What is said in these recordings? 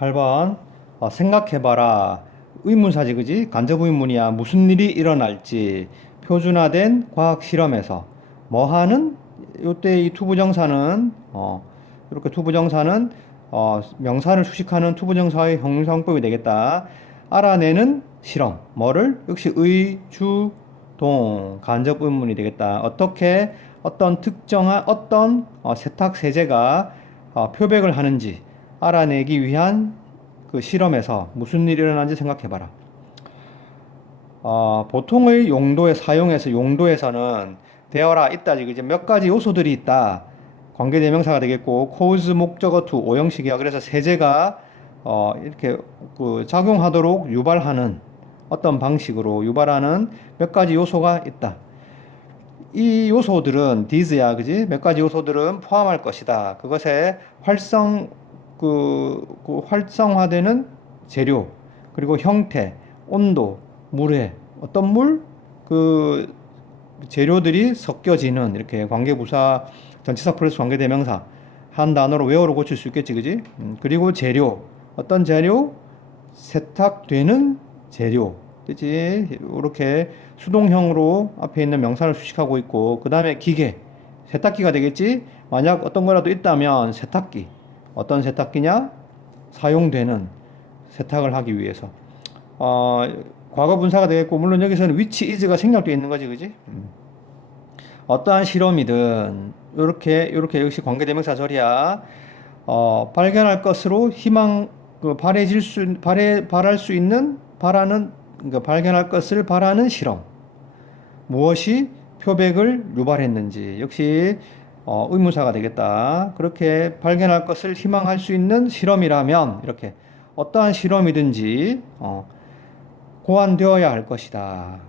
8번 어, 생각해봐라. 의문사지 그지? 간접 의문이야. 무슨 일이 일어날지. 표준화된 과학 실험에서. 뭐하는? 요때 이 투부정사는 어 이렇게 투부정사는 어 명사를 수식하는 투부정사의 형용사용법이 되겠다. 알아내는 실험. 뭐를? 역시 의주동. 간접 의문이 되겠다. 어떻게 어떤 특정한 어떤 어, 세탁 세제가 어, 표백을 하는지 알아내기 위한 그 실험에서 무슨 일이 일어나는지 생각해봐라. 어, 보통의 용도에 사용해서 용도에서는 되어라 있다 이제 몇 가지 요소들이 있다. 관계대명사가 되겠고 cause 목적어 to 오형식이야. 그래서 세제가 어, 이렇게 그 작용하도록 유발하는 어떤 방식으로 유발하는 몇 가지 요소가 있다. 이 요소들은 these야, 그지? 몇 가지 요소들은 포함할 것이다. 그것에 활성 그, 그 활성화되는 재료 그리고 형태, 온도, 물에 어떤 물 그 재료들이 섞여지는 이렇게 관계부사 전치사 플러스 관계대명사 한 단어로 외어로 고칠 수 있겠지, 그지? 음, 그리고 재료 어떤 재료 세탁되는 재료 그지? 이렇게 수동형으로 앞에 있는 명사를 수식하고 있고 그 다음에 기계 세탁기가 되겠지? 만약 어떤 거라도 있다면 세탁기 어떤 세탁기냐? 사용되는 세탁을 하기 위해서. 어, 과거 분사가 되겠고, 물론 여기서는 위치 is가 생략되어 있는 거지, 그지? 음. 어떠한 실험이든, 요렇게, 요렇게 역시 관계대명사 절이야. 어, 발견할 것으로 희망, 그, 바래질 수, 바래, 바랄 수 있는, 바라는, 그러니까 발견할 것을 바라는 실험. 무엇이 표백을 유발했는지. 역시 어, 의무사가 되겠다. 그렇게 발견할 것을 희망할 수 있는 실험이라면 이렇게 어떠한 실험이든지 어, 고안되어야 할 것이다.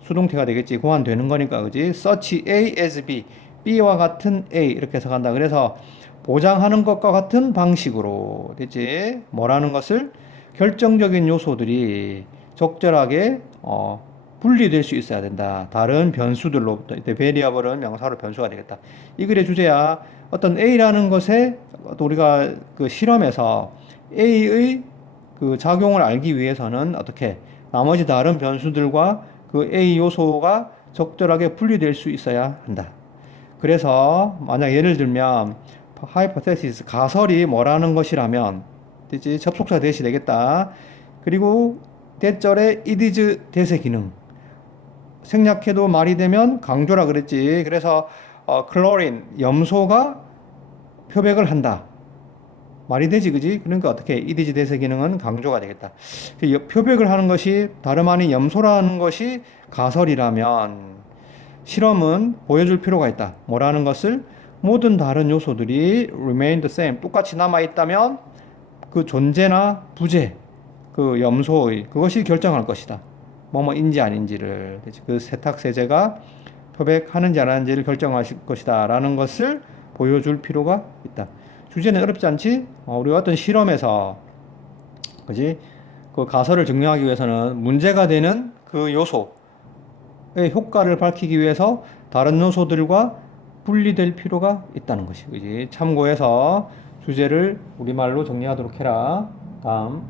수동태가 되겠지. 고안되는 거니까 그지? search A as B, B와 같은 A 이렇게 해석한다. 그래서 보장하는 것과 같은 방식으로 됐지? 뭐라는 것을 결정적인 요소들이 적절하게 어, 분리될 수 있어야 된다. 다른 변수들로부터 이때 베리어블은 명사로 변수가 되겠다. 이 글의 주제야 어떤 A라는 것에 또 우리가 그 실험에서 A의 그 작용을 알기 위해서는 어떻게 나머지 다른 변수들과 그 A 요소가 적절하게 분리될 수 있어야 한다. 그래서 만약 예를 들면 hypothesis 가설이 뭐라는 것이라면 되지 접속사 대시 되겠다. 그리고 대절의 it is 대세 기능 생략해도 말이 되면 강조라 그랬지. 그래서 어, 클로린 염소가 표백을 한다. 말이 되지, 그지? 그러니까 어떻게 이디지 대세 기능은 강조가 되겠다. 그 여- 표백을 하는 것이 다름 아닌 염소라는 것이 가설이라면 실험은 보여줄 필요가 있다. 뭐라는 것을 모든 다른 요소들이 remain the same 똑같이 남아 있다면 그 존재나 부재 그 염소의 그것이 결정할 것이다. 뭐뭐인지 아닌지를 그 세탁 세제가 표백하는지 안 하는지를 결정하실 것이다라는 것을 보여줄 필요가 있다. 주제는 어렵지 않지? 어, 우리가 어떤 실험에서 그지? 그 가설을 증명하기 위해서는 문제가 되는 그 요소의 효과를 밝히기 위해서 다른 요소들과 분리될 필요가 있다는 것이 그지? 참고해서 주제를 우리말로 정리하도록 해라. 다음.